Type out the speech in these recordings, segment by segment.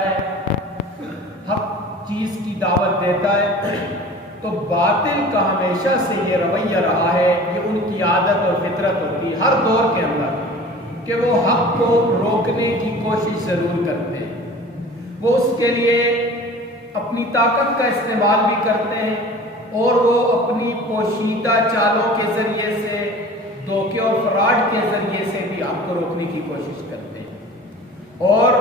ہے، حق چیز کی دعوت دیتا ہے، تو باطل کا ہمیشہ سے یہ رویہ رہا ہے، یہ ان کی عادت اور فطرت ہوتی ہے ہر دور کے اندر کہ وہ حق کو روکنے کی کوشش ضرور کرتے ہیں۔ وہ اس کے لیے اپنی طاقت کا استعمال بھی کرتے ہیں اور وہ اپنی پوشیدہ چالوں کے ذریعے سے، دھوکے اور فراڈ کے ذریعے سے بھی حق کو روکنے کی کوشش کرتے ہیں، اور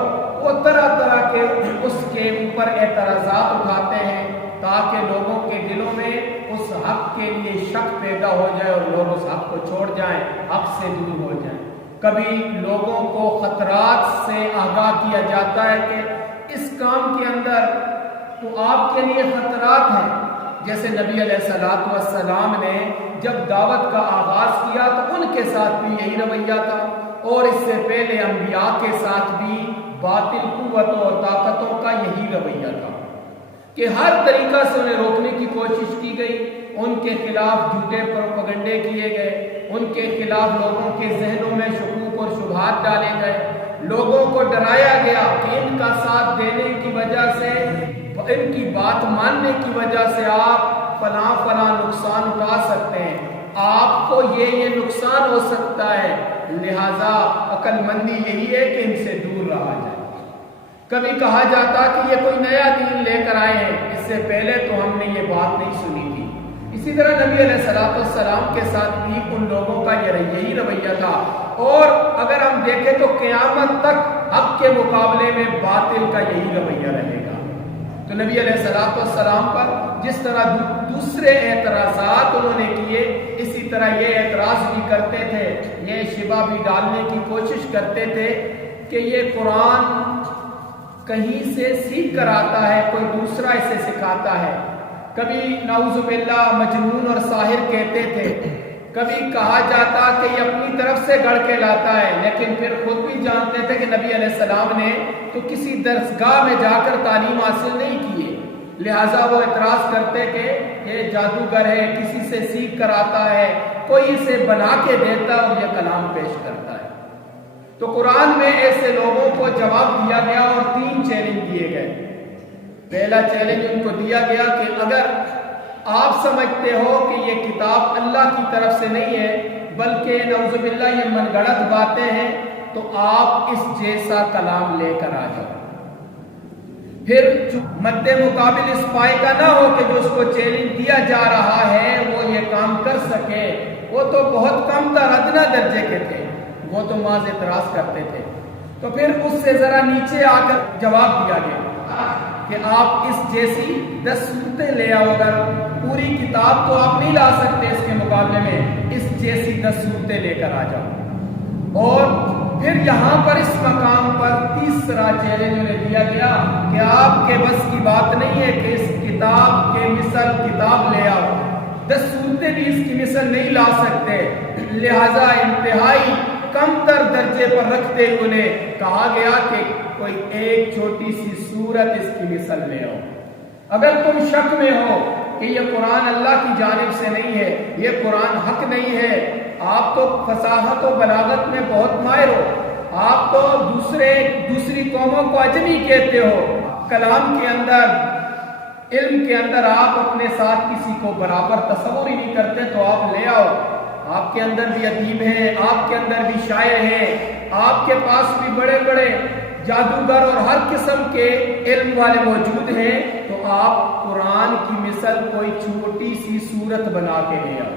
وہ طرح طرح کے اس کے اوپر اعتراضات اٹھاتے ہیں تاکہ لوگوں کے دلوں میں اس حق کے لیے شک پیدا ہو جائے اور لوگ اس حق کو چھوڑ جائیں، حق سے دور ہو جائیں۔ کبھی لوگوں کو خطرات سے آگاہ کیا جاتا ہے کہ اس کام کے اندر تو آپ کے لیے خطرات ہیں، جیسے نبی علیہ السلام نے جب دعوت کا آغاز کیا تو ان کے ساتھ بھی یہی رویہ تھا، اور اس سے پہلے انبیاء کے ساتھ بھی باطل قوتوں اور طاقتوں کا یہی رویہ تھا کہ ہر طریقہ سے انہیں روکنے کی کوشش کی گئی، ان کے خلاف جھوٹے پروپیگنڈے کیے گئے، ان کے خلاف لوگوں کے ذہنوں میں شکوک اور شبہات ڈالے گئے، لوگوں کو ڈرایا گیا کہ ان کا ساتھ دینے کی وجہ سے، ان کی بات ماننے کی وجہ سے آپ فلاں فلاں نقصان اٹھا سکتے ہیں، آپ کو یہ نقصان ہو سکتا ہے، لہذا عقل مندی یہی ہے کہ ان سے دور رہا جائے۔ کبھی کہا جاتا کہ یہ کوئی نیا دین لے کر آئے ہیں، اس سے پہلے تو ہم نے یہ بات نہیں سنی تھی۔ اسی طرح نبی علیہ السلام کے ساتھ بھی ان لوگوں کا یہی رویہ تھا، اور اگر ہم دیکھیں تو قیامت تک حق کے مقابلے میں باطل کا یہی رویہ رہے گا۔ تو نبی علیہ السلام پر جس طرح دوسرے اعتراضات انہوں نے کیے، اسی طرح یہ اعتراض بھی کرتے تھے، یہ شبہ بھی ڈالنے کی کوشش کرتے تھے کہ یہ قرآن کہیں سے سیکھ کر آتا ہے، کوئی دوسرا اسے سکھاتا ہے۔ کبھی نعوذ باللہ مجنون اور ساحر کہتے تھے، کبھی کہا جاتا کہ یہ اپنی طرف سے گڑھ کے لاتا ہے، لیکن پھر خود بھی جانتے تھے کہ نبی علیہ السلام نے تو کسی درسگاہ میں جا کر تعلیم حاصل نہیں کی ہے، لہٰذا وہ اعتراض کرتے کہ یہ جادوگر ہے، کسی سے سیکھ کر آتا ہے، کوئی اسے بنا کے دیتا اور یہ کلام پیش کرتا ہے۔ تو قرآن میں ایسے لوگوں کو جواب دیا گیا اور 3 چیلنج دیے گئے۔ پہلا چیلنج ان کو دیا گیا کہ اگر آپ سمجھتے ہو کہ یہ کتاب اللہ کی طرف سے نہیں ہے بلکہ نعوذ باللہ یہ من گڑت باتیں ہیں، تو آپ اس جیسا کلام لے کر آ جاؤ۔ پھر مد مقابل اس پائے کا نہ ہو کہ جو اس کو چیلنج دیا جا رہا ہے وہ یہ کام کر سکے، وہ تو بہت کم تر ادنا درجے کے تھے، وہ تو محض اعتراض کرتے تھے۔ تو پھر اس سے ذرا نیچے آ کر جواب دیا گیا کہ آپ اس جیسی 10 صورتیں لے آؤ، اگر پوری کتاب تو آپ نہیں لا سکتے اس کے مقابلے میں، اس جیسی 10 صورتیں لے کر آ جاؤ۔ اور پھر یہاں پر اس مقام پر تیسرا چیلنج انہیں دیا گیا کہ آپ کے بس کی بات نہیں ہے کہ اس کتاب کے مثل کتاب لے آؤ، 10 صورتیں بھی اس کی مثل نہیں لا سکتے، لہذا انتہائی کم تر درجے پر رکھتے ہوئے انہیں کہا گیا کہ کوئی ایک چھوٹی سی سورت اس کی مثل لے آؤ۔ اگر تم شک میں ہو کہ یہ قرآن اللہ کی جانب سے نہیں ہے، یہ قرآن حق نہیں ہے، آپ تو فصاحت و بلاغت میں بہت ماہر ہو، آپ تو دوسری قوموں کو اجمی کہتے ہو، کلام کے اندر، علم کے اندر آپ اپنے ساتھ کسی کو برابر تصور ہی نہیں کرتے، تو آپ لے آؤ، آپ کے اندر بھی ادیب ہیں، آپ کے اندر بھی شاعر ہیں، آپ کے پاس بھی بڑے بڑے جادوگر اور ہر قسم کے علم والے موجود ہیں، تو آپ قرآن کی مثل کوئی چھوٹی سی صورت بنا کے لے آؤ۔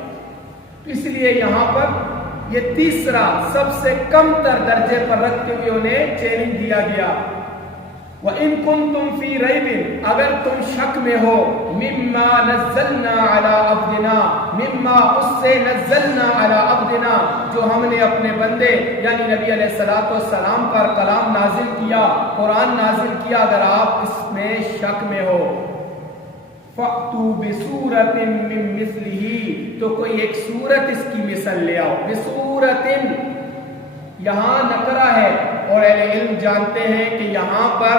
اس لیے یہاں پر یہ تیسرا سب سے کم تر درجے پر رکھتے ہوئے انہیں چیلنج دیا گیا۔ وَإِن كُنتُمْ فِي رَيْبٍ، اگر تم شک میں ہو، مِمَّا نَزَّلْنَا عَلَىٰ عَبْدِنَا، مِمَّا اس سے نَزَّلْنَا عَلَىٰ عَبْدِنَا جو ہم نے اپنے بندے یعنی نبی علیہ السلام پر کلام نازل کیا، قرآن نازل کیا، اگر آپ اس میں شک میں ہو، فَأْتُوا بِسُورَةٍ مِّن مِّثْلِهِ، تو کوئی ایک سورت اس کی مثل لے آؤ۔ بِسُورَةٍ یہاں نکرہ ہے، اور اہل علم جانتے ہیں کہ یہاں پر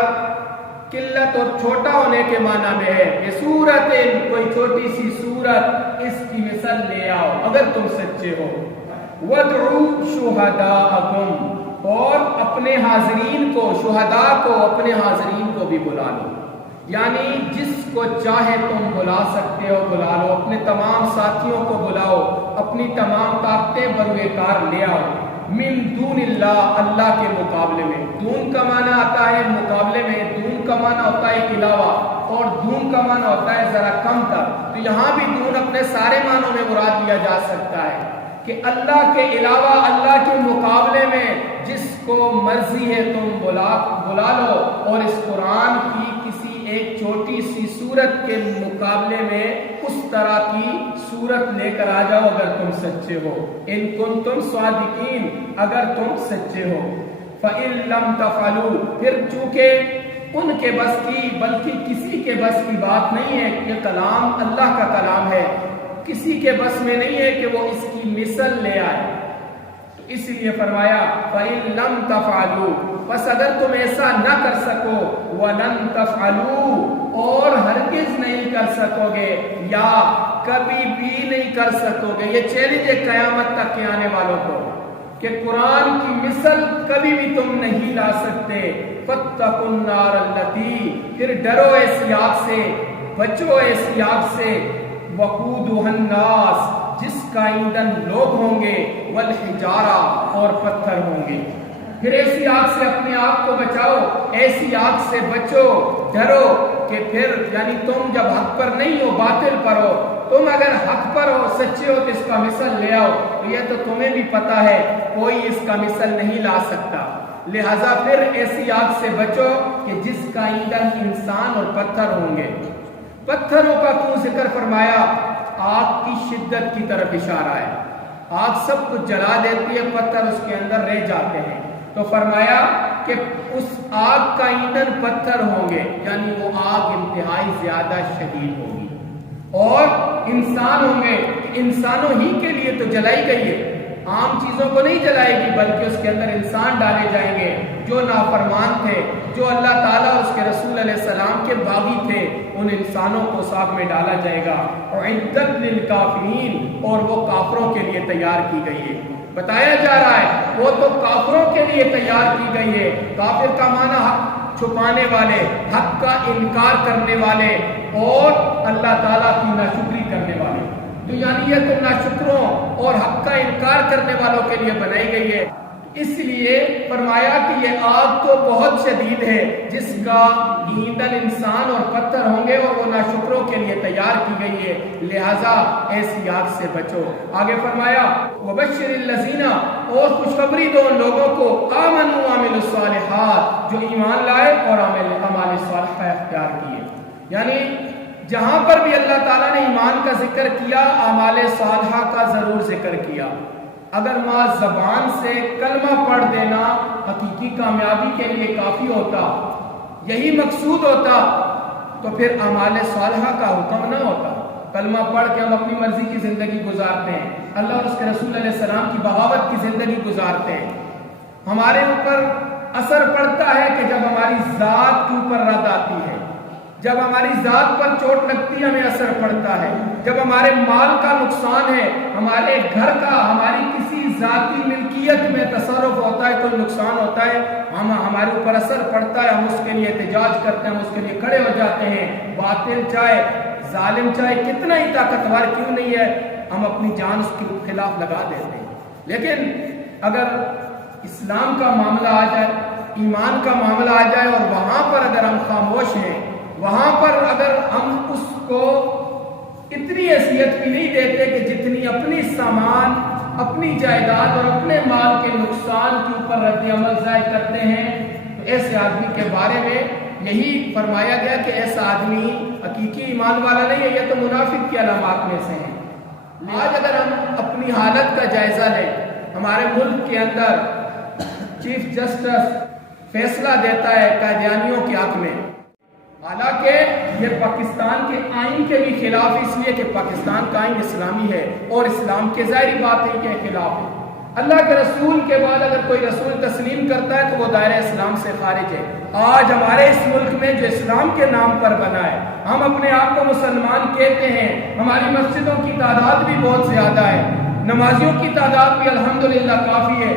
قلت اور چھوٹا ہونے کے معنی میں ہے، یہ سورت کوئی چھوٹی سی سورت اس کی مثل لے آؤ اگر تم سچے ہو۔ وَادْعُوا شُهَدَاءَكُمْ، اور اپنے حاضرین کو، شہداء کو، اپنے حاضرین کو بھی بلا لو، یعنی جس کو چاہے تم بلا سکتے ہو بلا لو، اپنے تمام ساتھیوں کو بلاؤ، اپنی تمام طاقتیں بروئے کار لے آؤ، من دون اللہ، اللہ کے مقابلے میں۔ دون کا معنی آتا ہے مقابلے میں، دون کا معنی ہوتا ہے علاوہ، اور دون کا معنی ہوتا ہے ذرا کم تر۔ تو یہاں بھی دون اپنے سارے معنوں میں مراد لیا جا سکتا ہے کہ اللہ کے علاوہ، اللہ کے مقابلے میں جس کو مرضی ہے تم بلا لو، اور اس قرآن کی کسی ایک چھوٹی سی سورت کے مقابلے میں اس طرح کی سورت لے کر آ جاؤ اگر تم سچے ہو، ان کنتم صادقین، اگر تم سچے ہو۔ فَإِن لَمْ تَفْعَلُوا، پھر چونکہ ان کے بس کی بلکہ کسی کے بس کی بات نہیں ہے، یہ کلام اللہ کا کلام ہے، کسی کے بس میں نہیں ہے کہ وہ اس کی مثل لے آئے، تو اس لیے فرمایا فَإِن لَمْ تَفْعَلُوا، بس اگر تم ایسا نہ کر سکو، وَلَن تَفْعَلُوا، اور ہرگز نہیں کر سکو گے، یا کبھی بھی نہیں کر سکو گے۔ یہ چیلنج ہے قیامت تک کے آنے والوں کو کہ قرآن کی مثل کبھی بھی تم نہیں لا سکتے۔ فَاتَّقُوا النَّارَ الَّتِي، پھر ڈرو ایسی آگ سے، بچو ایسی آگ سے، وَقُودُهَا النَّاسُ، جس کا ایندھن لوگ ہوں گے، وَالْحِجَارَةُ، اور پتھر ہوں گے۔ پھر ایسی آگ سے اپنے آپ کو بچاؤ، ایسی آگ سے بچو، ڈرو کہ پھر یعنی تم جب حق پر نہیں ہو باطل پر ہو، تم اگر حق پر ہو سچے ہو تو اس کا مثل لے آؤ، تو یہ تو تمہیں بھی پتا ہے کوئی اس کا مثل نہیں لا سکتا، لہذا پھر ایسی آگ سے بچو کہ جس کا ایندھن انسان اور پتھر ہوں گے۔ پتھروں کا کیوں ذکر فرمایا؟ آگ کی شدت کی طرف اشارہ ہے، آگ سب کچھ جلا دیتی ہے، پتھر اس کے اندر رہ جاتے ہیں، تو فرمایا کہ اس آگ کا ایندھن پتھر ہوں گے، یعنی وہ آگ انتہائی زیادہ شدید ہوگی، اور انسان ہوں گے، انسانوں ہی کے لیے تو جلائی گئی ہے، عام چیزوں کو نہیں جلائے گی، بلکہ اس کے اندر انسان ڈالے جائیں گے جو نافرمان تھے، جو اللہ تعالیٰ اور اس کے رسول علیہ السلام کے باغی تھے، ان انسانوں کو ساتھ میں ڈالا جائے گا۔ اعدت للکافرین، اور وہ کافروں کے لیے تیار کی گئی ہے، بتایا جا رہا ہے وہ تو کافروں کے لیے تیار کی گئی ہے۔ کافر کا معنی حق چھپانے والے، حق کا انکار کرنے والے، اور اللہ تعالیٰ کی ناشکری کرنے والے، تو یعنی یہ تو ناشکروں اور حق کا انکار کرنے والوں کے لیے بنائی گئی ہے۔ اس لیے فرمایا کہ یہ آگ تو بہت شدید ہے جس کا ایندھن انسان اور پتھر ہوں گے، اور وہ ناشکروں کے لیے تیار کی گئی ہے، لہذا ایسی آگ سے بچو۔ آگے فرمایا وَبَشِّرِ الَّذِينَ، اور خوشخبری دو ان لوگوں کو، آمنوا وعملوا الصالحات، جو ایمان لائے اور اعمال صالحہ اختیار کیے، یعنی جہاں پر بھی اللہ تعالیٰ نے ایمان کا ذکر کیا، اعمال صالحہ کا ضرور ذکر کیا۔ اگر ماں زبان سے کلمہ پڑھ دینا حقیقی کامیابی کے لیے کافی ہوتا، یہی مقصود ہوتا، تو پھر اعمال صالحہ کا حکم نہ ہوتا۔ کلمہ پڑھ کے ہم اپنی مرضی کی زندگی گزارتے ہیں، اللہ اور اس کے رسول علیہ السلام کی بغاوت کی زندگی گزارتے ہیں، ہمارے اوپر اثر پڑتا ہے کہ جب ہماری ذات کے اوپر رد آتی ہے، جب ہماری ذات پر چوٹ لگتی ہے ہمیں اثر پڑتا ہے، جب ہمارے مال کا نقصان ہے، ہمارے گھر کا، ہماری کسی ذاتی ملکیت میں تصرف ہوتا ہے، کوئی نقصان ہوتا ہے، ہمارے اوپر اثر پڑتا ہے، ہم اس کے لیے احتجاج کرتے ہیں، ہم اس کے لیے کھڑے ہو جاتے ہیں، باطل چاہے ظالم چاہے کتنا ہی طاقتور کیوں نہیں ہے، ہم اپنی جان اس کے خلاف لگا دیتے ہیں۔ لیکن اگر اسلام کا معاملہ آ جائے، ایمان کا معاملہ آ جائے، اور وہاں پر اگر ہم خاموش ہیں، وہاں پر اگر ہم اس کو اتنی حیثیت بھی نہیں دیتے کہ جتنی اپنی سامان، اپنی جائیداد اور اپنے مال کے نقصان کے اوپر رد عمل ظاہر کرتے ہیں، تو ایسے آدمی کے بارے میں یہی فرمایا گیا کہ ایسا آدمی حقیقی ایمان والا نہیں ہے، یہ تو منافق کی علامات میں سے ہیں۔ آج اگر ہم اپنی حالت کا جائزہ لیں، ہمارے ملک کے اندر چیف جسٹس فیصلہ دیتا ہے قادیانیوں کے حق میں، حالانکہ یہ پاکستان کے آئین کے بھی خلاف، اس لیے کہ پاکستان کا آئین اسلامی ہے اور اسلام کے ظاہری بات ہے کے خلاف ہے۔ اللہ کے رسول کے بعد اگر کوئی رسول تسلیم کرتا ہے تو وہ دائرہ اسلام سے خارج ہے۔ آج ہمارے اس ملک میں جو اسلام کے نام پر بنا ہے، ہم اپنے آپ کو مسلمان کہتے ہیں، ہماری مسجدوں کی تعداد بھی بہت زیادہ ہے، نمازیوں کی تعداد بھی الحمدللہ کافی ہے،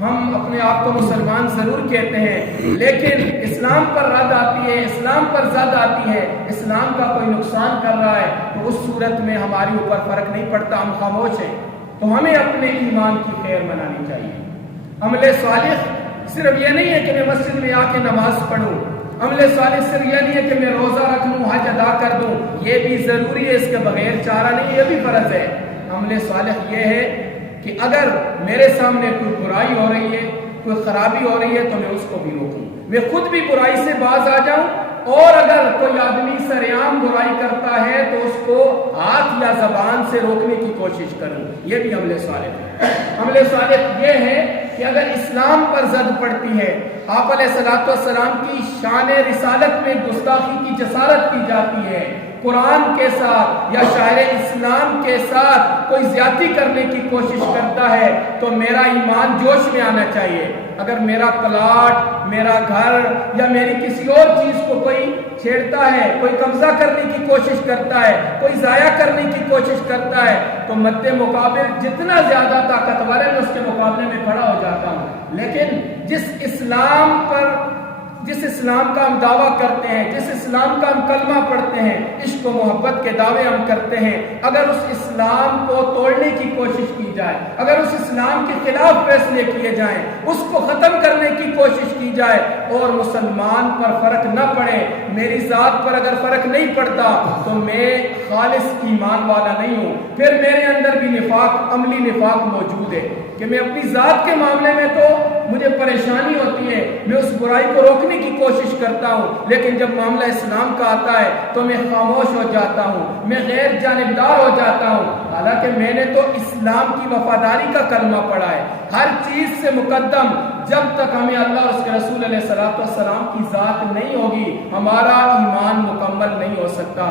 ہم اپنے آپ کو مسلمان ضرور کہتے ہیں، لیکن اسلام پر رد آتی ہے، اسلام پر زد آتی ہے، اسلام کا کوئی نقصان کر رہا ہے، تو اس صورت میں ہماری اوپر فرق نہیں پڑتا، ہم خاموش ہیں۔ تو ہمیں اپنے ایمان کی خیر منانی چاہیے۔ عمل صالح صرف یہ نہیں ہے کہ میں مسجد میں آ کے نماز پڑھوں، عمل صالح صرف یہ نہیں ہے کہ میں روزہ رکھ لوں، حج ادا کر دوں، یہ بھی ضروری ہے، اس کے بغیر چارہ نہیں، یہ بھی فرض ہے۔ عمل صالح یہ ہے کہ اگر میرے سامنے کوئی برائی ہو رہی ہے، کوئی خرابی ہو رہی ہے، تو میں اس کو بھی روکوں، میں خود بھی برائی سے باز آ جاؤں، اور اگر کوئی آدمی سرعام برائی کرتا ہے تو اس کو ہاتھ یا زبان سے روکنے کی کوشش کروں، یہ بھی عمل صالح ہے۔ عمل صالح یہ ہے کہ اگر اسلام پر زد پڑتی ہے، آپ علیہ الصلوۃ والسلام کی شان رسالت میں گستاخی کی جسارت کی جاتی ہے، قرآن کے ساتھ یا شاعر اسلام کے ساتھ کوئی زیادتی کرنے کی کوشش کرتا ہے، تو میرا ایمان جوش میں آنا چاہیے۔ اگر میرا پلاٹ، میرا گھر یا میری کسی اور چیز کو کوئی چھیڑتا ہے، کوئی قبضہ کرنے کی کوشش کرتا ہے، کوئی ضائع کرنے کی کوشش کرتا ہے، تو مد مقابل جتنا زیادہ طاقتور ہے میں اس کے مقابلے میں کھڑا ہو جاتا ہوں۔ لیکن جس اسلام کا ہم دعویٰ کرتے ہیں، جس اسلام کا ہم کلمہ پڑھتے ہیں، عشق و محبت کے دعوے ہم کرتے ہیں، اگر اس اسلام کو توڑنے کی کوشش کی جائے، اگر اس اسلام کے خلاف فیصلے کیے جائیں، اس کو ختم کرنے کی کوشش کی جائے، اور مسلمان پر فرق نہ پڑے، میری ذات پر اگر فرق نہیں پڑتا، تو میں خالص ایمان والا نہیں ہوں، پھر میرے اندر بھی نفاق، عملی نفاق موجود ہے کہ میں اپنی ذات کے معاملے میں تو مجھے پریشانی ہوتی ہے، میں اس برائی کو روکنے کی کوشش کرتا ہوں، لیکن جب معاملہ اسلام کا آتا ہے تو میں خاموش ہو جاتا ہوں، میں غیر جانبدار ہو جاتا ہوں، حالانکہ میں نے تو اسلام کی وفاداری کا کلمہ پڑھا ہے۔ ہر چیز سے مقدم جب تک ہمیں اللہ اور اس کے رسول علیہ الصلوۃ والسلام کی ذات نہیں ہوگی، ہمارا ایمان مکمل نہیں ہو سکتا۔